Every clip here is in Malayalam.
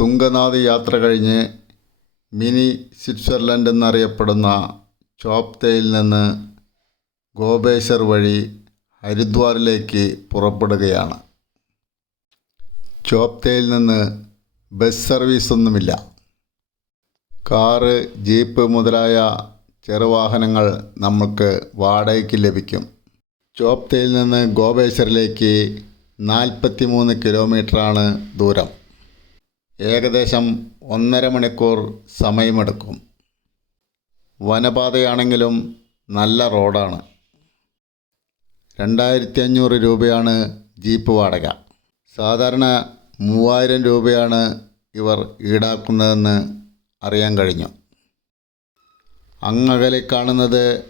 തുംഗനാഥ് യാത്ര കഴിഞ്ഞ് മിനി സ്വിറ്റ്സർലൻഡ് എന്നറിയപ്പെടുന്ന ചോപ്തയിൽ നിന്ന് ഗോപേശ്വർ വഴി ഹരിദ്വാറിലേക്ക് പുറപ്പെടുകയാണ്. ചോപ്തയിൽ നിന്ന് ബസ് സർവീസൊന്നുമില്ല. കാറ്, ജീപ്പ് മുതലായ ചെറുവാഹനങ്ങൾ നമുക്ക് വാടകയ്ക്ക് ലഭിക്കും. ചോപ്തയിൽ നിന്ന് ഗോപേശ്വറിലേക്ക് 43 കിലോമീറ്ററാണ് ദൂരം. ഏകദേശം 1.5 മണിക്കൂർ സമയമെടുക്കും. വനപാതയാണെങ്കിലും നല്ല റോഡാണ്. 2500 രൂപയാണ് ജീപ്പ് വാടക. സാധാരണ 3000 രൂപയാണ് ഇവർ ഈടാക്കുന്നതെന്ന് അറിയാൻ കഴിഞ്ഞു. അങ്ങകലെ കാണുന്നത്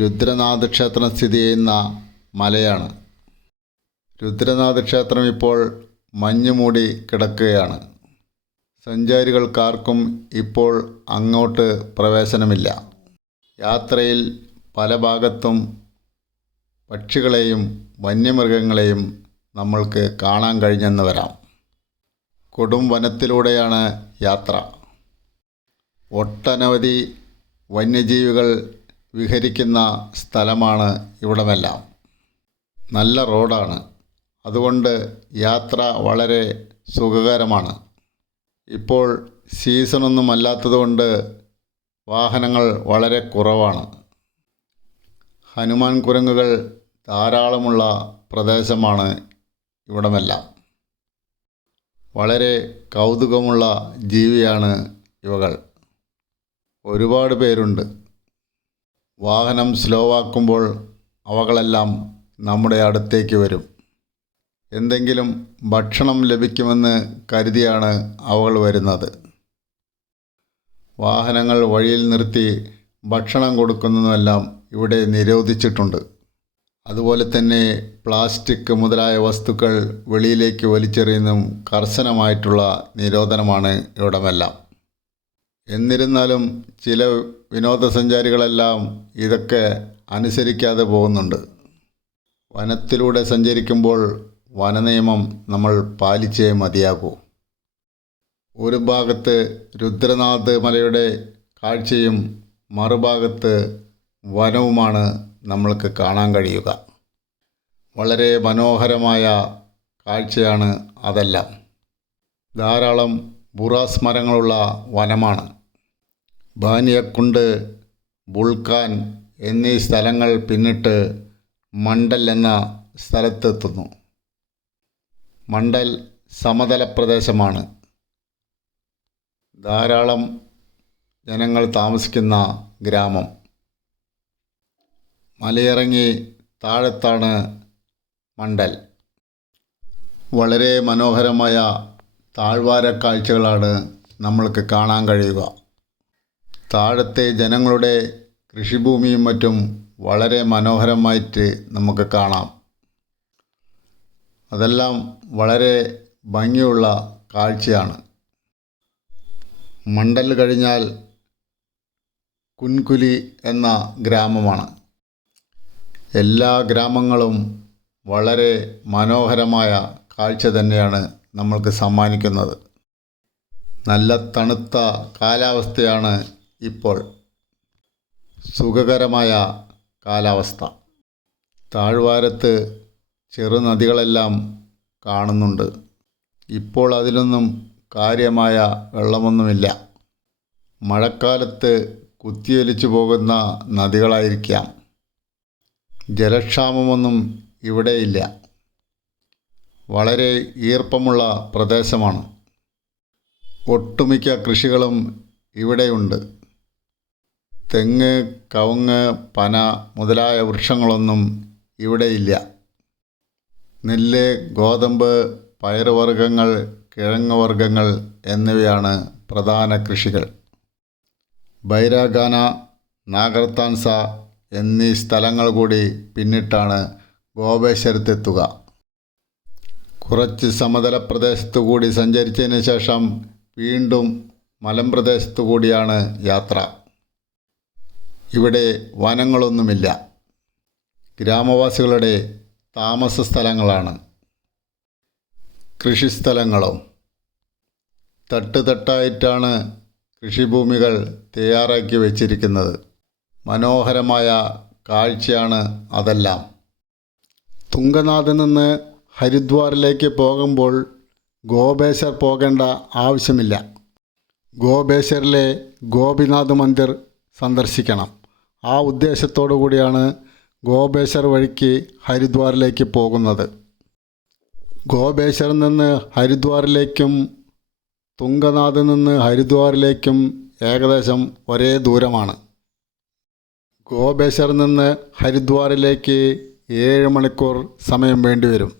രുദ്രനാഥ് ക്ഷേത്രം സ്ഥിതി ചെയ്യുന്ന മലയാണ്. രുദ്രനാഥ് ക്ഷേത്രം ഇപ്പോൾ മഞ്ഞുമൂടി കിടക്കുകയാണ്. സഞ്ചാരികൾക്കാർക്കും ഇപ്പോൾ അങ്ങോട്ട് പ്രവേശനമില്ല. യാത്രയിൽ പല ഭാഗത്തും പക്ഷികളെയും വന്യമൃഗങ്ങളെയും നമ്മൾക്ക് കാണാൻ കഴിഞ്ഞെന്ന് വരാം. കൊടും വനത്തിലൂടെയാണ് യാത്ര. ഒട്ടനവധി വന്യജീവികൾ വിഹരിക്കുന്ന സ്ഥലമാണ് ഇവിടമെല്ലാം. നല്ല റോഡാണ്. അതുകൊണ്ട് യാത്ര വളരെ സുഖകരമാണ്. ഇപ്പോൾ സീസണൊന്നും അല്ലാത്തതുകൊണ്ട് വാഹനങ്ങൾ വളരെ കുറവാണ്. ഹനുമാൻ കുരങ്ങുകൾ ധാരാളമുള്ള പ്രദേശമാണ് ഇവിടമെല്ലാം. വളരെ കൗതുകമുള്ള ജീവിയാണ് ഇവകൾ. ഒരുപാട് പേരുണ്ട്. വാഹനം സ്ലോ ആക്കുമ്പോൾ അവകളെല്ലാം നമ്മുടെ അടുത്തേക്ക് വരും. എന്തെങ്കിലും ഭക്ഷണം ലഭിക്കുമെന്ന് കരുതിയാണ് അവൾ വരുന്നത്. വാഹനങ്ങൾ വഴിയിൽ നിർത്തി ഭക്ഷണം കൊടുക്കുന്നതുമെല്ലാം ഇവിടെ നിരോധിച്ചിട്ടുണ്ട്. അതുപോലെ തന്നെ പ്ലാസ്റ്റിക് മുതലായ വസ്തുക്കൾ വെളിയിലേക്ക് വലിച്ചെറിയുന്നതും കർശനമായിട്ടുള്ള നിരോധനമാണ് ഇവിടമെല്ലാം. എന്നിരുന്നാലും ചില വിനോദസഞ്ചാരികളെല്ലാം ഇതൊക്കെ അനുസരിക്കാതെ പോകുന്നുണ്ട്. വനത്തിലൂടെ സഞ്ചരിക്കുമ്പോൾ വനനിയമം നമ്മൾ പാലിച്ചേ മതിയാകൂ. ഒരു ഭാഗത്ത് രുദ്രനാഥ് മലയുടെ കാഴ്ചയും മറുഭാഗത്ത് വനവുമാണ് നമ്മൾക്ക് കാണാൻ കഴിയുക. വളരെ മനോഹരമായ കാഴ്ചയാണ് അതെല്ലാം. ധാരാളം ബുറാസ് മരങ്ങളുള്ള വനമാണ്. ബാനിയക്കുണ്ട്, ബുൾഖാൻ എന്നീ സ്ഥലങ്ങൾ പിന്നിട്ട് മണ്ഡൽ എന്ന സ്ഥലത്തെത്തുന്നു. മണ്ഡൽ സമതല പ്രദേശമാണ്. ധാരാളം ജനങ്ങൾ താമസിക്കുന്ന ഗ്രാമം. മലയിറങ്ങി താഴത്താണ് മണ്ഡൽ. വളരെ മനോഹരമായ താഴ്വാര കാഴ്ചകളാണ് നമ്മൾക്ക് കാണാൻ കഴിയുക. താഴത്തെ ജനങ്ങളുടെ കൃഷിഭൂമിയും മറ്റും വളരെ മനോഹരമായിട്ട് നമുക്ക് കാണാം. അതെല്ലാം വളരെ ഭംഗിയുള്ള കാഴ്ചയാണ്. മണ്ഡൽ കഴിഞ്ഞാൽ കുൻകുലി എന്ന ഗ്രാമമാണ്. എല്ലാ ഗ്രാമങ്ങളും വളരെ മനോഹരമായ കാഴ്ച തന്നെയാണ് നമ്മൾക്ക് സമ്മാനിക്കുന്നത്. നല്ല തണുത്ത കാലാവസ്ഥയാണ് ഇപ്പോൾ. സുഖകരമായ കാലാവസ്ഥ. താഴ്വാരത്ത് ചെറുനദികളെല്ലാം കാണുന്നുണ്ട്. ഇപ്പോൾ അതിലൊന്നും കാര്യമായ വെള്ളമൊന്നുമില്ല. മഴക്കാലത്ത് കുത്തിയൊലിച്ചു പോകുന്ന നദികളായിരിക്കാം. ജലക്ഷാമമൊന്നും ഇവിടെയില്ല. വളരെ ഈർപ്പമുള്ള പ്രദേശമാണ്. ഒട്ടുമിക്ക കൃഷികളും ഇവിടെയുണ്ട്. തെങ്ങ്, കവുങ്ങ്, പന മുതലായ വൃക്ഷങ്ങളൊന്നും ഇവിടെയില്ല. നെല്ല്, ഗോതമ്പ്, പയറുവർഗ്ഗങ്ങൾ, കിഴങ്ങുവർഗ്ഗങ്ങൾ എന്നിവയാണ് പ്രധാന കൃഷികൾ. ബൈരാഗാന, നാഗർതാൻസ എന്നീ സ്ഥലങ്ങൾ കൂടി പിന്നിട്ടാണ് ഗോപേശ്വരത്തെത്തുക. കുറച്ച് സമതല പ്രദേശത്തു കൂടി സഞ്ചരിച്ചതിന് ശേഷം വീണ്ടും മലമ്പ്രദേശത്തു കൂടിയാണ് യാത്ര. ഇവിടെ വനങ്ങളൊന്നുമില്ല. ഗ്രാമവാസികളുടെ താമസ സ്ഥലങ്ങളാണ്. കൃഷിസ്ഥലങ്ങളും തട്ടുതട്ടായിട്ടാണ് കൃഷിഭൂമികൾ തയ്യാറാക്കി വച്ചിരിക്കുന്നത്. മനോഹരമായ കാഴ്ചയാണ് അതെല്ലാം. തുംഗനാഥിൽ നിന്ന് ഹരിദ്വാറിലേക്ക് പോകുമ്പോൾ ഗോപേശ്വർ പോകേണ്ട ആവശ്യമില്ല. ഗോപേശ്വറിലെ ഗോപിനാഥ് മന്ദിർ സന്ദർശിക്കണം. ആ ഉദ്ദേശത്തോടു കൂടിയാണ് ഗോപേശ്വർ വഴിക്ക് ഹരിദ്വാറിലേക്ക് പോകുന്നത്. ഗോപേശ്വറിൽ നിന്ന് ഹരിദ്വാറിലേക്കും തുംഗനാഥിൽ നിന്ന് ഹരിദ്വാറിലേക്കും ഏകദേശം ഒരേ ദൂരമാണ്. ഗോപേശ്വറിൽ നിന്ന് ഹരിദ്വാറിലേക്ക് 7 മണിക്കൂർ സമയം വേണ്ടിവരും.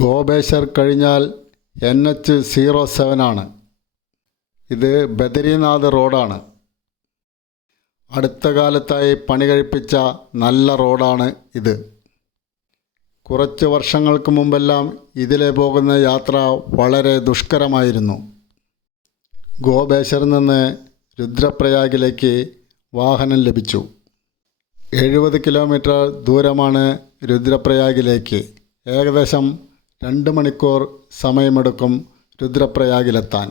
ഗോപേശ്വർ കഴിഞ്ഞാൽ NH-07 ആണ്. ഇത് ബദരിനാഥ് റോഡാണ്. അടുത്ത കാലത്തായി പണി കഴിപ്പിച്ച നല്ല റോഡാണ് ഇത്. കുറച്ച് വർഷങ്ങൾക്ക് മുമ്പെല്ലാം ഇതിലെ പോകുന്ന യാത്ര വളരെ ദുഷ്കരമായിരുന്നു. ഗോപേശ്വറിൽ നിന്ന് രുദ്രപ്രയാഗിലേക്ക് വാഹനം ലഭിച്ചു. 70 കിലോമീറ്റർ ദൂരമാണ് രുദ്രപ്രയാഗിലേക്ക്. ഏകദേശം 2 മണിക്കൂർ സമയമെടുക്കും രുദ്രപ്രയാഗിലെത്താൻ.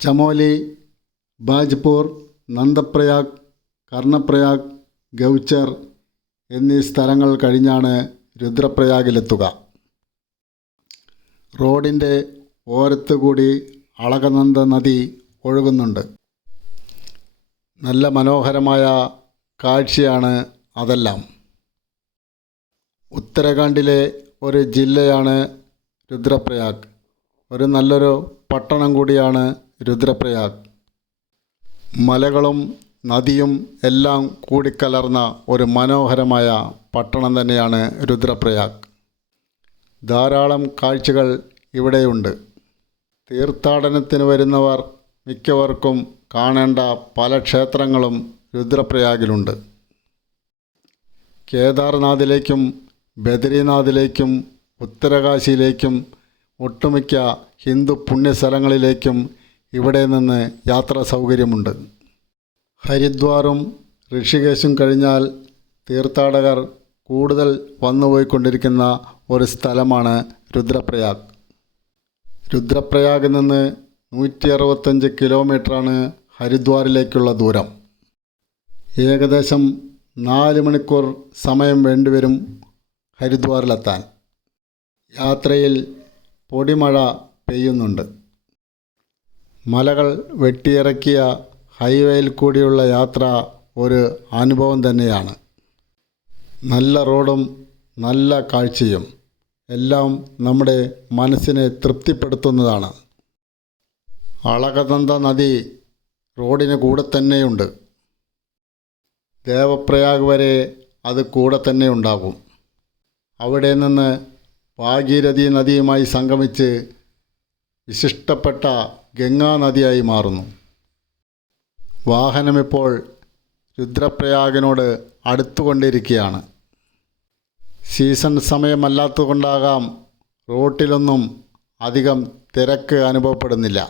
ചമോലി, ബാജ്പൂർ, നന്ദപ്രയാഗ്, കർണപ്രയാഗ്, ഗൗച്ചർ എന്നീ സ്ഥലങ്ങൾ കഴിഞ്ഞാണ് രുദ്രപ്രയാഗിലെത്തുക. റോഡിൻ്റെ ഓരത്തുകൂടി അളകനന്ദ നദി ഒഴുകുന്നുണ്ട്. നല്ല മനോഹരമായ കാഴ്ചയാണ് അതെല്ലാം. ഉത്തരാഖണ്ഡിലെ ഒരു ജില്ലയാണ് രുദ്രപ്രയാഗ്. ഒരു നല്ലൊരു പട്ടണം കൂടിയാണ് രുദ്രപ്രയാഗ്. മലകളും നദിയും എല്ലാം കൂടിക്കലർന്ന ഒരു മനോഹരമായ പട്ടണം തന്നെയാണ് രുദ്രപ്രയാഗ്. ധാരാളം കാഴ്ചകൾ ഇവിടെയുണ്ട്. തീർത്ഥാടനത്തിന് വരുന്നവർ മിക്കവർക്കും കാണേണ്ട പല ക്ഷേത്രങ്ങളും രുദ്രപ്രയാഗിലുണ്ട്. കേദാർനാഥിലേക്കും ബദരിനാഥിലേക്കും ഉത്തരകാശിയിലേക്കും ഒട്ടുമിക്ക ഹിന്ദു പുണ്യസ്ഥലങ്ങളിലേക്കും ഇവിടെ നിന്ന് യാത്രാ സൗകര്യമുണ്ട്. ഹരിദ്വാറും ഋഷികേശും കഴിഞ്ഞാൽ തീർത്ഥാടകർ കൂടുതൽ വന്നുപോയിക്കൊണ്ടിരിക്കുന്ന ഒരു സ്ഥലമാണ് രുദ്രപ്രയാഗ്. രുദ്രപ്രയാഗിൽ നിന്ന് 165 കിലോമീറ്ററാണ് ഹരിദ്വാറിലേക്കുള്ള ദൂരം. ഏകദേശം 4 മണിക്കൂർ സമയം വേണ്ടിവരും ഹരിദ്വാറിലെത്താൻ. യാത്രയിൽ പൊടിമഴ പെയ്യുന്നുണ്ട്. മലകൾ വെട്ടിയിറക്കിയ ഹൈവേയിൽ കൂടിയുള്ള യാത്ര ഒരു അനുഭവം തന്നെയാണ്. നല്ല റോഡും നല്ല കാഴ്ചയും എല്ലാം നമ്മുടെ മനസ്സിനെ തൃപ്തിപ്പെടുത്തുന്നതാണ്. അളകനന്ദ നദി റോഡിന് കൂടെ തന്നെയുണ്ട്. ദേവപ്രയാഗ് വരെ അത് കൂടെ തന്നെ ഉണ്ടാകും. അവിടെ നിന്ന് ഭാഗീരഥി നദിയുമായി സംഗമിച്ച് വിശിഷ്ടപ്പെട്ട ഗംഗാ നദിയായി മാറുന്നു. വാഹനമിപ്പോൾ രുദ്രപ്രയാഗിനോട് അടുത്തുകൊണ്ടിരിക്കുകയാണ്. സീസൺ സമയമല്ലാത്തതുകൊണ്ടാകാം റോട്ടിലൊന്നും അധികം തിരക്ക് അനുഭവപ്പെടുന്നില്ല.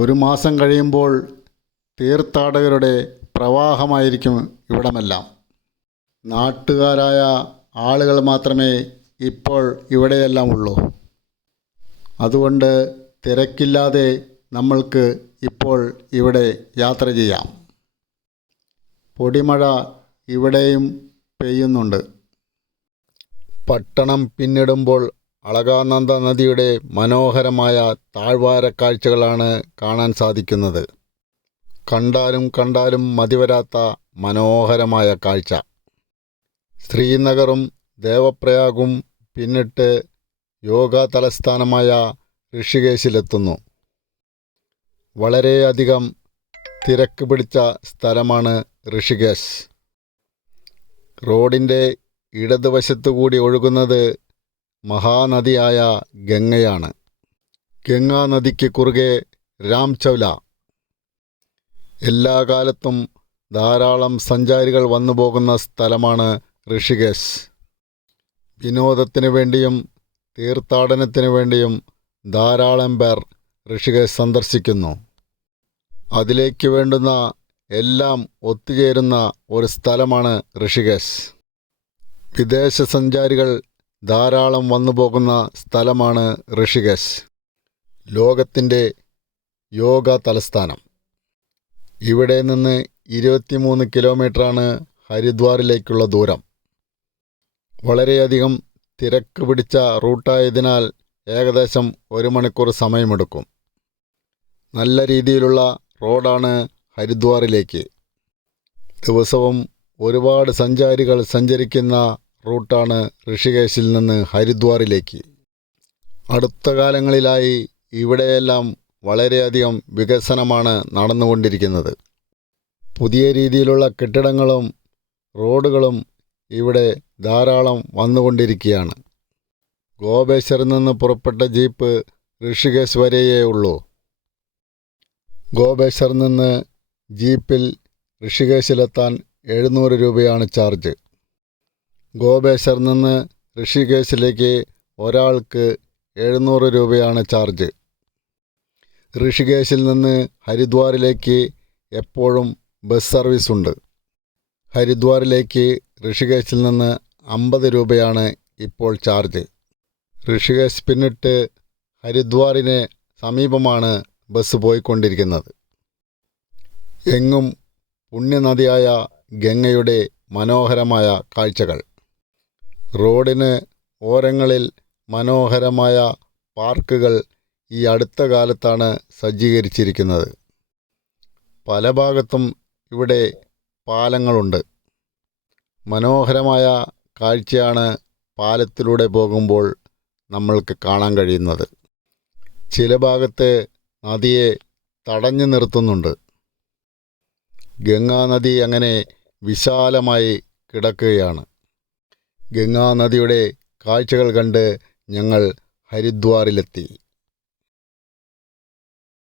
1 മാസം കഴിയുമ്പോൾ തീർത്ഥാടകരുടെ പ്രവാഹമായിരിക്കും ഇവിടമെല്ലാം. നാട്ടുകാരായ ആളുകൾ മാത്രമേ ഇപ്പോൾ ഇവിടെയെല്ലാം ഉള്ളൂ. അതുകൊണ്ട് തിരക്കില്ലാതെ നമ്മൾക്ക് ഇപ്പോൾ ഇവിടെ യാത്ര ചെയ്യാം. പൊടിമഴ ഇവിടെയും പെയ്യുന്നുണ്ട്. പട്ടണം പിന്നിടുമ്പോൾ അളകാനന്ദ നദിയുടെ മനോഹരമായ താഴ്വാര കാഴ്ചകളാണ് കാണാൻ സാധിക്കുന്നത്. കണ്ടാലും കണ്ടാലും മതിവരാത്ത മനോഹരമായ കാഴ്ച. ശ്രീനഗറും ദേവപ്രയാഗും പിന്നിട്ട് യോഗ തലസ്ഥാനമായ ഋഷികേശിലെത്തുന്നു. വളരെയധികം തിരക്ക് പിടിച്ച സ്ഥലമാണ് ഋഷികേശ്. റോഡിൻ്റെ ഇടതുവശത്തുകൂടി ഒഴുകുന്നത് മഹാനദിയായ ഗംഗയാണ്. ഗംഗാ നദിക്ക് കുറുകെ രാംചൗല. എല്ലാ കാലത്തും ധാരാളം സഞ്ചാരികൾ വന്നു പോകുന്ന സ്ഥലമാണ് ഋഷികേശ്. വിനോദത്തിന് വേണ്ടിയും തീർത്ഥാടനത്തിന് വേണ്ടിയും ധാരാളം പേർ ഋഷികേശ് സന്ദർശിക്കുന്നു. അതിലേക്ക് വേണ്ടുന്ന എല്ലാം ഒത്തുചേരുന്ന ഒരു സ്ഥലമാണ് ഋഷികേശ്. വിദേശ സഞ്ചാരികൾ ധാരാളം വന്നു പോകുന്ന സ്ഥലമാണ് ഋഷികേശ്. ലോകത്തിൻ്റെ യോഗ തലസ്ഥാനം. ഇവിടെ നിന്ന് 23 കിലോമീറ്ററാണ് ഹരിദ്വാറിലേക്കുള്ള ദൂരം. വളരെയധികം തിരക്ക് പിടിച്ച റൂട്ടായതിനാൽ ഏകദേശം 1 മണിക്കൂർ സമയമെടുക്കും. നല്ല രീതിയിലുള്ള റോഡാണ് ഹരിദ്വാറിലേക്ക്. ദിവസവും ഒരുപാട് സഞ്ചാരികൾ സഞ്ചരിക്കുന്ന റൂട്ടാണ് ഋഷികേശിൽ നിന്ന് ഹരിദ്വാറിലേക്ക്. അടുത്ത കാലങ്ങളിലായി ഇവിടെയെല്ലാം വളരെയധികം വികസനമാണ് നടന്നുകൊണ്ടിരിക്കുന്നത്. പുതിയ രീതിയിലുള്ള കെട്ടിടങ്ങളും റോഡുകളും ഇവിടെ ധാരാളം വന്നുകൊണ്ടിരിക്കുകയാണ്. ഗോപേശ്വറിൽ നിന്ന് പുറപ്പെട്ട ജീപ്പ് ഋഷികേശ് വരെയേ ഉള്ളൂ. ഗോപേശ്വറിൽ നിന്ന് ജീപ്പിൽ ഋഷികേശിലെത്താൻ 700 രൂപയാണ് ചാർജ്. ഗോപേശ്വറിൽ നിന്ന് ഋഷികേശിലേക്ക് ഒരാൾക്ക് 700 രൂപയാണ് ചാർജ്. ഋഷികേശിൽ നിന്ന് ഹരിദ്വാറിലേക്ക് എപ്പോഴും ബസ് സർവീസ് ഉണ്ട്. ഹരിദ്വാറിലേക്ക് ഋഷികേശിൽ നിന്ന് 50 രൂപയാണ് ഇപ്പോൾ ചാർജ്. ഋഷികേശ് പിന്നിട്ട് ഹരിദ്വാറിന് സമീപമാണ് ബസ് പോയിക്കൊണ്ടിരിക്കുന്നത്. എങ്ങും പുണ്യനദിയായ ഗംഗയുടെ മനോഹരമായ കാഴ്ചകൾ. റോഡിന് ഓരങ്ങളിൽ മനോഹരമായ പാർക്കുകൾ ഈ അടുത്ത കാലത്താണ് സജ്ജീകരിച്ചിരിക്കുന്നത്. പല ഭാഗത്തും ഇവിടെ പാലങ്ങളുണ്ട്. മനോഹരമായ കാഴ്ചയാണ് പാലത്തിലൂടെ പോകുമ്പോൾ നമ്മൾക്ക് കാണാൻ കഴിയുന്നത്. ചില ഭാഗത്ത് നദിയെ തടഞ്ഞു നിർത്തുന്നുണ്ട്. ഗംഗാനദി അങ്ങനെ വിശാലമായി കിടക്കുകയാണ്. ഗംഗാനദിയുടെ കാഴ്ചകൾ കണ്ട് ഞങ്ങൾ ഹരിദ്വാറിലെത്തി.